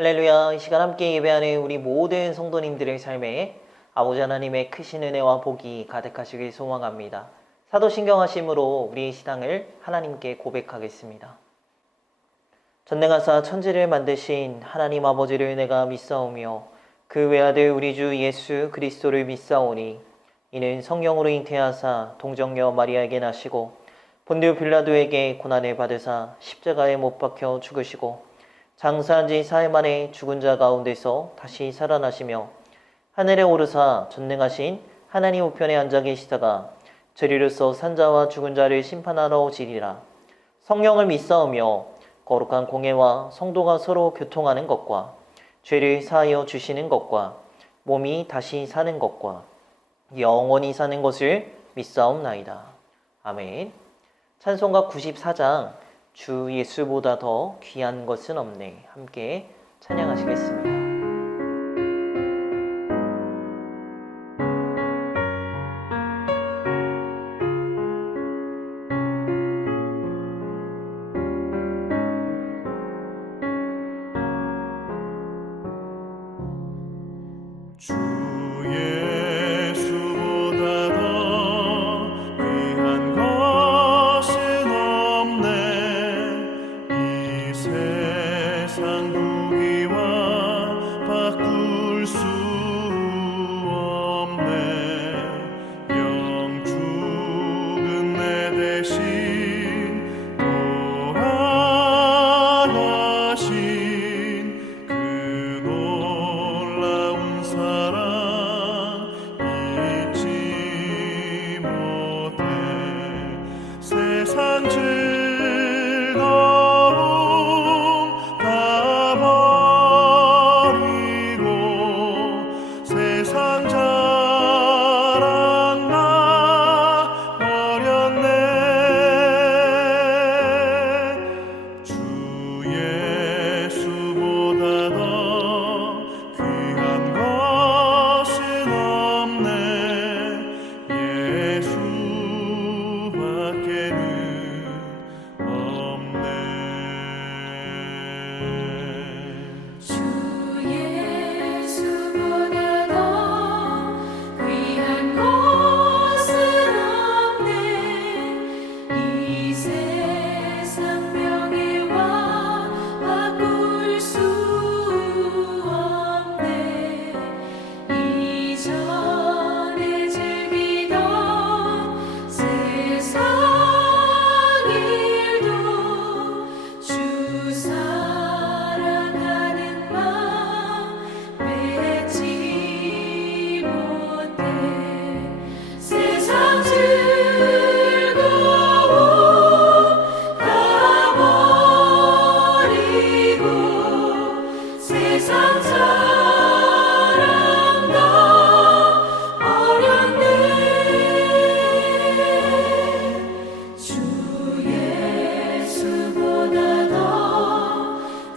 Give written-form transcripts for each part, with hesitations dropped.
할렐루야. 이 시간 함께 예배하는 우리 모든 성도님들의 삶에 아버지 하나님의 크신 은혜와 복이 가득하시길 소망합니다. 사도신경하심으로 우리의 신앙을 하나님께 고백하겠습니다. 전능하사 천지를 만드신 하나님 아버지를 내가 믿사오며 그 외아들 우리 주 예수 그리스도를 믿사오니 이는 성령으로 잉태하사 동정녀 마리아에게 나시고 본디오 빌라도에게 고난을 받으사 십자가에 못 박혀 죽으시고 장사한 지 사흘 만에 죽은 자 가운데서 다시 살아나시며 하늘에 오르사 전능하신 하나님 우편에 앉아 계시다가 저리로서 산자와 죽은 자를 심판하러 오시리라. 성령을 믿사오며 거룩한 공예와 성도가 서로 교통하는 것과 죄를 사하여 주시는 것과 몸이 다시 사는 것과 영원히 사는 것을 믿사옵나이다. 아멘. 찬송가 94장 주 예수보다 더 귀한 것은 없네. 함께 찬양하시겠습니다. 주 예수보다 더 귀한 것은 없네. 이 세상 무기와 바꿀 수 없네. 영 죽은 내 대신 돌아가신 그 놀라운 사랑 잊지 못해. 세상 즐거움 다 버리고 세상 자랑 나 버렸네. 주 예수보다 더 귀한 것은 없네. 예수밖에는 없네. 주 예수보다 더 귀한 것은 없네. 이 세상 명예와 바꿀 수 없네. 이전에 즐기던 세상 일도 주 사랑하는 마음 맺지 못해. 세상 즐거움 다 버리고 세상 자랑 다 버렸네. 주 예수보다 더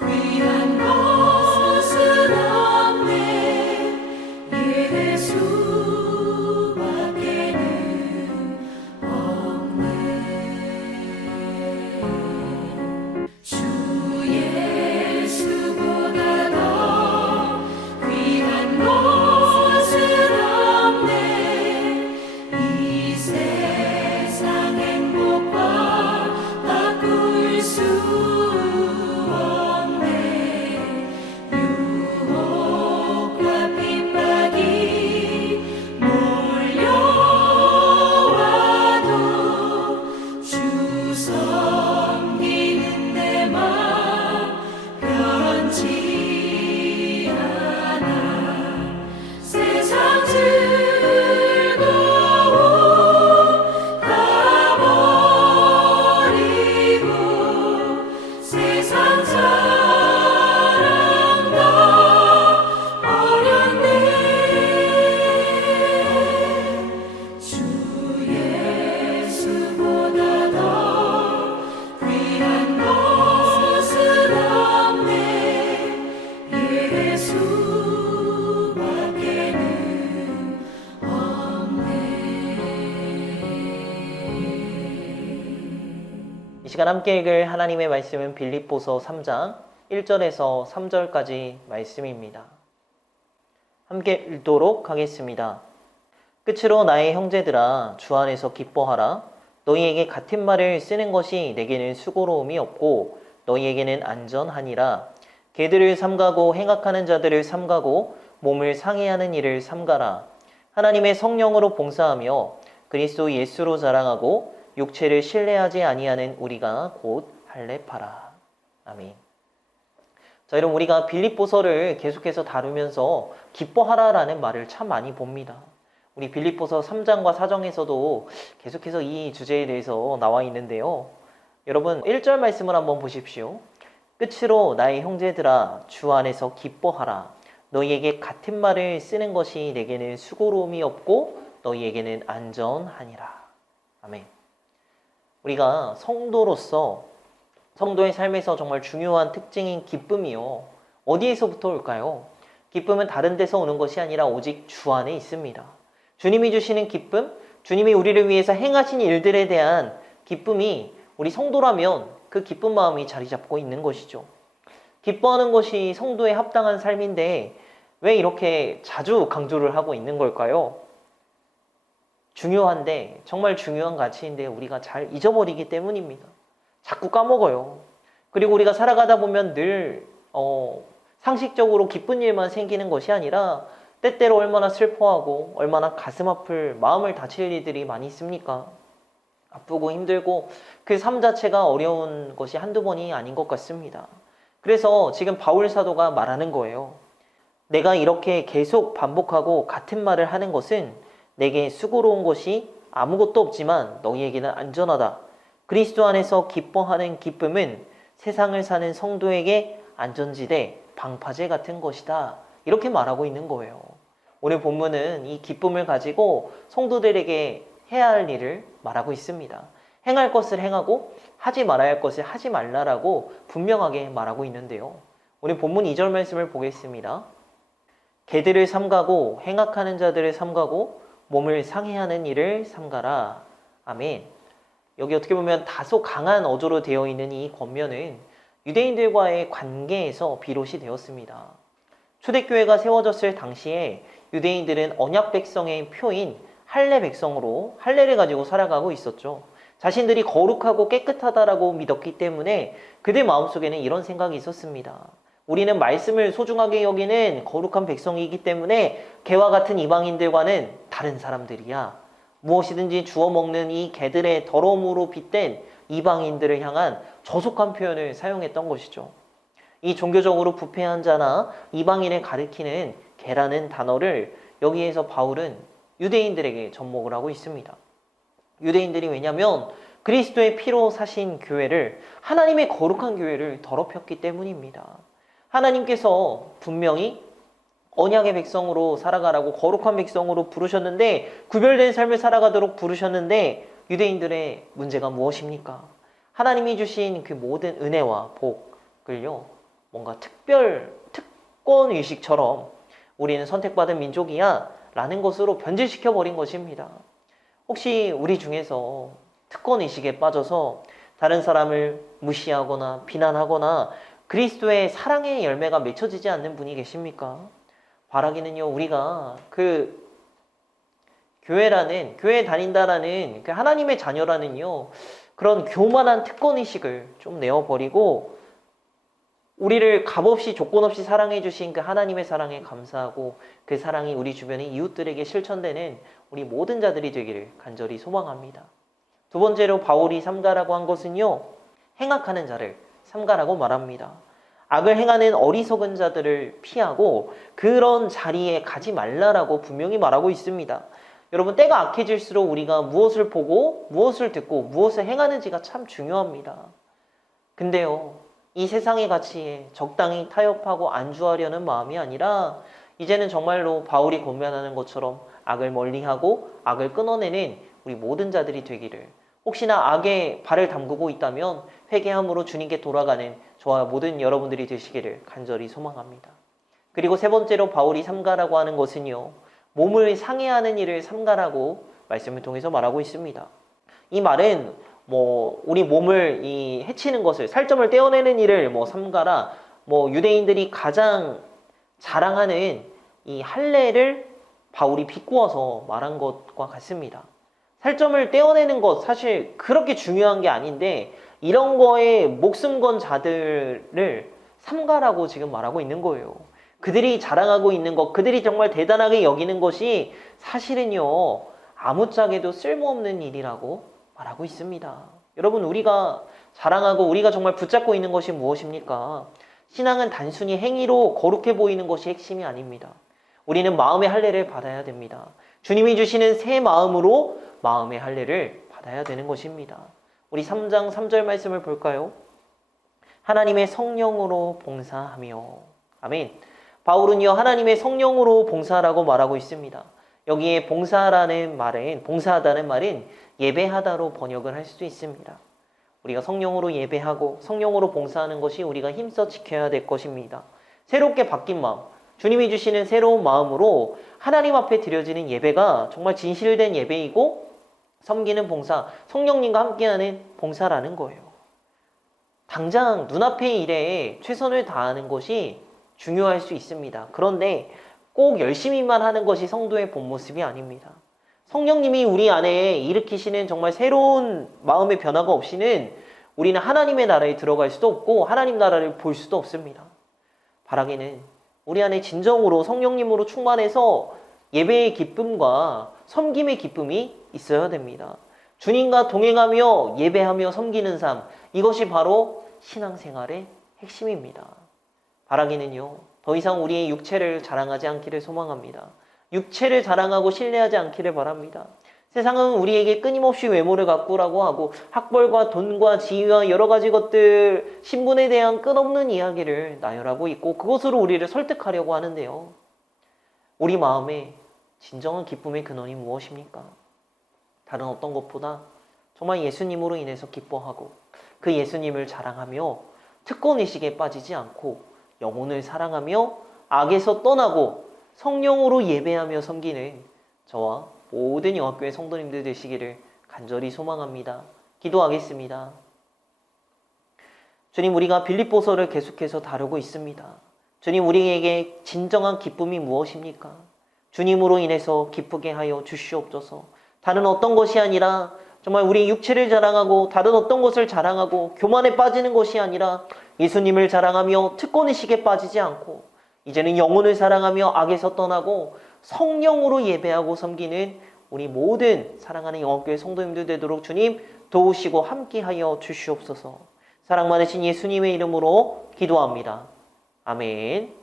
귀한 것은 없네. 예수밖에는 없네. 주 예수보다 더 귀한 것은 없네. 이 세상 행복과 바꿀 수 없네. 유혹과 핍박이 몰려와도 주 섬기는 내 맘 변치 않아. 세상 즐거움 다 버리고 세상 자랑 다 버렸네. 주 예수보다 더 귀한 것은 없네. 예수밖에는 없네. 이 시간 함께 읽을 하나님의 말씀은 빌립보서 3장 1절에서 3절까지 말씀입니다. 함께 읽도록 하겠습니다. 끝으로 나의 형제들아 주 안에서 기뻐하라. 너희에게 같은 말을 쓰는 것이 내게는 수고로움이 없고 너희에게는 안전하니라. 개들을 삼가고 행악하는 자들을 삼가고 몸을 상해하는 일을 삼가라. 하나님의 성령으로 봉사하며 그리스도 예수로 자랑하고 육체를 신뢰하지 아니하는 우리가 곧 할례파라. 아멘. 자, 여러분, 우리가 빌립보서를 계속해서 다루면서 기뻐하라라는 말을 참 많이 봅니다. 우리 빌립보서 3장과 4장에서도 계속해서 이 주제에 대해서 나와 있는데요. 여러분, 1절 말씀을 한번 보십시오. 끝으로 나의 형제들아 주 안에서 기뻐하라. 너희에게 같은 말을 쓰는 것이 내게는 수고로움이 없고 너희에게는 안전하니라. 아멘. 우리가 성도로서 성도의 삶에서 정말 중요한 특징인 기쁨이요. 어디에서부터 올까요? 기쁨은 다른 데서 오는 것이 아니라 오직 주 안에 있습니다. 주님이 주시는 기쁨, 주님이 우리를 위해서 행하신 일들에 대한 기쁨이 우리 성도라면 그 기쁜 마음이 자리 잡고 있는 것이죠. 기뻐하는 것이 성도에 합당한 삶인데 왜 이렇게 자주 강조를 하고 있는 걸까요? 중요한데, 정말 중요한 가치인데 우리가 잘 잊어버리기 때문입니다. 자꾸 까먹어요. 그리고 우리가 살아가다 보면 늘 상식적으로 기쁜 일만 생기는 것이 아니라 때때로 얼마나 슬퍼하고 얼마나 가슴 아플, 마음을 다칠 일들이 많이 있습니까? 아프고 힘들고 그 삶 자체가 어려운 것이 한두 번이 아닌 것 같습니다. 그래서 지금 바울 사도가 말하는 거예요. 내가 이렇게 계속 반복하고 같은 말을 하는 것은 내게 수고로운 것이 아무것도 없지만 너희에게는 안전하다. 그리스도 안에서 기뻐하는 기쁨은 세상을 사는 성도에게 안전지대, 방파제 같은 것이다. 이렇게 말하고 있는 거예요. 오늘 본문은 이 기쁨을 가지고 성도들에게 해야 할 일을 말하고 있습니다. 행할 것을 행하고 하지 말아야 할 것을 하지 말라라고 분명하게 말하고 있는데요. 오늘 본문 2절 말씀을 보겠습니다. 개들을 삼가고 행악하는 자들을 삼가고 몸을 상해하는 일을 삼가라. 아멘. 여기 어떻게 보면 다소 강한 어조로 되어 있는 이 권면은 유대인들과의 관계에서 비롯이 되었습니다. 초대교회가 세워졌을 당시에 유대인들은 언약 백성의 표인 할례 백성으로 할례를 가지고 살아가고 있었죠. 자신들이 거룩하고 깨끗하다라고 믿었기 때문에 그들 마음속에는 이런 생각이 있었습니다. 우리는 말씀을 소중하게 여기는 거룩한 백성이기 때문에 개와 같은 이방인들과는 다른 사람들이야. 무엇이든지 주워 먹는 이 개들의 더러움으로 빗댄 이방인들을 향한 저속한 표현을 사용했던 것이죠. 이 종교적으로 부패한 자나 이방인을 가리키는 개라는 단어를 여기에서 바울은 유대인들에게 접목을 하고 있습니다. 유대인들이 왜냐하면 그리스도의 피로 사신 교회를, 하나님의 거룩한 교회를 더럽혔기 때문입니다. 하나님께서 분명히 언약의 백성으로 살아가라고 거룩한 백성으로 부르셨는데, 구별된 삶을 살아가도록 부르셨는데, 유대인들의 문제가 무엇입니까? 하나님이 주신 그 모든 은혜와 복을요, 뭔가 특권 의식처럼 우리는 선택받은 민족이야 라는 것으로 변질시켜 버린 것입니다. 혹시 우리 중에서 특권 의식에 빠져서 다른 사람을 무시하거나 비난하거나 그리스도의 사랑의 열매가 맺혀지지 않는 분이 계십니까? 바라기는요, 우리가 그 교회에 다닌다라는 그 하나님의 자녀라는요, 그런 교만한 특권의식을 좀 내어버리고 우리를 값없이 조건 없이 사랑해 주신 그 하나님의 사랑에 감사하고 그 사랑이 우리 주변의 이웃들에게 실천되는 우리 모든 자들이 되기를 간절히 소망합니다. 두 번째로 바울이 삼가라고 한 것은요, 행악하는 자를 삼가라고 말합니다. 악을 행하는 어리석은 자들을 피하고 그런 자리에 가지 말라라고 분명히 말하고 있습니다. 여러분, 때가 악해질수록 우리가 무엇을 보고 무엇을 듣고 무엇을 행하는지가 참 중요합니다. 근데요, 이 세상의 가치에 적당히 타협하고 안주하려는 마음이 아니라 이제는 정말로 바울이 권면하는 것처럼 악을 멀리하고 악을 끊어내는 우리 모든 자들이 되기를, 혹시나 악에 발을 담그고 있다면 회개함으로 주님께 돌아가는 저와 모든 여러분들이 되시기를 간절히 소망합니다. 그리고 세 번째로 바울이 삼가라고 하는 것은요, 몸을 상해하는 일을 삼가라고 말씀을 통해서 말하고 있습니다. 이 말은 우리 몸을 해치는 것을, 살점을 떼어내는 일을 삼가라, 유대인들이 가장 자랑하는 이 할례를 바울이 비꼬아서 말한 것과 같습니다. 살점을 떼어내는 것 사실 그렇게 중요한 게 아닌데 이런 거에 목숨 건 자들을 삼가라고 지금 말하고 있는 거예요. 그들이 자랑하고 있는 것, 그들이 정말 대단하게 여기는 것이 사실은요, 아무짝에도 쓸모없는 일이라고 말하고 있습니다. 여러분, 우리가 자랑하고 우리가 정말 붙잡고 있는 것이 무엇입니까? 신앙은 단순히 행위로 거룩해 보이는 것이 핵심이 아닙니다. 우리는 마음의 할례를 받아야 됩니다. 주님이 주시는 새 마음으로 마음의 할례를 받아야 되는 것입니다. 우리 3장 3절 말씀을 볼까요? 하나님의 성령으로 봉사하며. 아멘. 바울은요, 하나님의 성령으로 봉사하라고 말하고 있습니다. 여기에 봉사하다는 말은 예배하다로 번역을 할 수도 있습니다. 우리가 성령으로 예배하고 성령으로 봉사하는 것이 우리가 힘써 지켜야 될 것입니다. 새롭게 바뀐 마음, 주님이 주시는 새로운 마음으로 하나님 앞에 드려지는 예배가 정말 진실된 예배이고 섬기는 봉사, 성령님과 함께하는 봉사라는 거예요. 당장 눈앞의 일에 최선을 다하는 것이 중요할 수 있습니다. 그런데 꼭 열심히만 하는 것이 성도의 본 모습이 아닙니다. 성령님이 우리 안에 일으키시는 정말 새로운 마음의 변화가 없이는 우리는 하나님의 나라에 들어갈 수도 없고 하나님 나라를 볼 수도 없습니다. 바라기는 우리 안에 진정으로 성령님으로 충만해서 예배의 기쁨과 섬김의 기쁨이 있어야 됩니다. 주님과 동행하며 예배하며 섬기는 삶, 이것이 바로 신앙생활의 핵심입니다. 바라기는요, 더 이상 우리의 육체를 자랑하지 않기를 소망합니다. 육체를 자랑하고 신뢰하지 않기를 바랍니다. 세상은 우리에게 끊임없이 외모를 가꾸라고 하고 학벌과 돈과 지위와 여러 가지 것들, 신분에 대한 끝없는 이야기를 나열하고 있고 그것으로 우리를 설득하려고 하는데요. 우리 마음에 진정한 기쁨의 근원이 무엇입니까? 다른 어떤 것보다 정말 예수님으로 인해서 기뻐하고 그 예수님을 자랑하며 특권의식에 빠지지 않고 영혼을 사랑하며 악에서 떠나고 성령으로 예배하며 섬기는 저와 모든 영학교회 성도님들 되시기를 간절히 소망합니다. 기도하겠습니다. 주님, 우리가 빌립보서를 계속해서 다루고 있습니다. 주님, 우리에게 진정한 기쁨이 무엇입니까? 주님으로 인해서 기쁘게 하여 주시옵소서. 다른 어떤 것이 아니라 정말 우리 육체를 자랑하고 다른 어떤 것을 자랑하고 교만에 빠지는 것이 아니라 예수님을 자랑하며 특권의식에 빠지지 않고 이제는 영혼을 사랑하며 악에서 떠나고 성령으로 예배하고 섬기는 우리 모든 사랑하는 영업교회 성도님들 되도록 주님 도우시고 함께하여 주시옵소서. 사랑 많으신 예수님의 이름으로 기도합니다. 아멘.